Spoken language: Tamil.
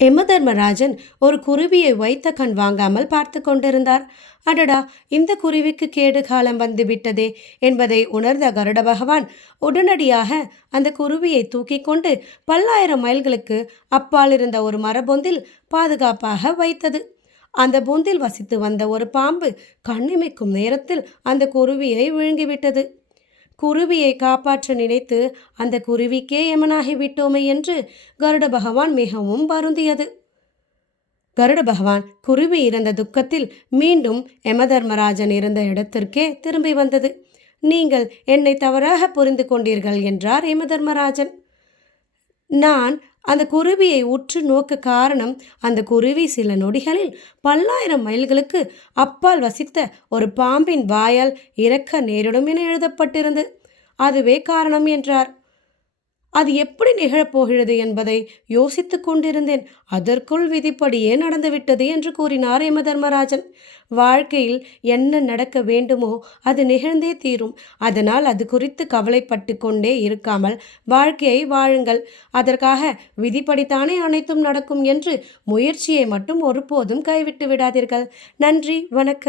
யமதர்மராஜன் ஒரு குருவியை வைத்த கண் வாங்காமல் பார்த்து கொண்டிருந்தார். அடடா இந்த குருவிக்கு கேடு காலம் வந்துவிட்டதே என்பதை உணர்ந்த கருட பகவான் உடனடியாக அந்த குருவியை தூக்கி கொண்டு பல்லாயிரம் மைல்களுக்கு அப்பால் இருந்த ஒரு மரபொந்தில் பாதுகாப்பாக வைத்தது. அந்த பொந்தில் வசித்து வந்த ஒரு பாம்பு கண்ணிமைக்கும் நேரத்தில் அந்த குருவியை விழுங்கிவிட்டது. குருவியை காப்பாற்ற நினைத்து அந்த குருவிக்கே யமனாகிவிட்டோமே என்று கருட பகவான் மிகவும் வருந்தியது. கருட பகவான் குருவி இறந்த துக்கத்தில் மீண்டும் யமதர்மராஜன் இருந்த இடத்திற்கே திரும்பி வந்தது. நீங்கள் என்னை தவறாக புரிந்து கொண்டீர்கள் என்றார் யமதர்மராஜன். நான் அந்த குருவியை உற்று நோக்க காரணம் அந்த குருவி சில நொடிகளில் பல்லாயிரம் மைல்களுக்கு அப்பால் வசித்த ஒரு பாம்பின் வாயால் இறக்க நேரிடும் என எழுதப்பட்டிருந்து அதுவே காரணம் என்றார். அது எப்படி நிகழப்போகிறது என்பதை யோசித்துக் கொண்டிருந்தேன். அதற்குள் விதிப்படியே நடந்துவிட்டது என்று கூறினார் யமதர்மராஜன். வாழ்க்கையில் என்ன நடக்க வேண்டுமோ அது நிகழ்ந்தே தீரும். அதனால் அது குறித்து கவலைப்பட்டு கொண்டே இருக்காமல் வாழ்க்கையை வாழுங்கள். அதற்காக விதிப்படித்தானே அனைத்தும் நடக்கும் என்று முயற்சியை மட்டும் ஒருபோதும் கைவிட்டு விடாதீர்கள். நன்றி வணக்கம்.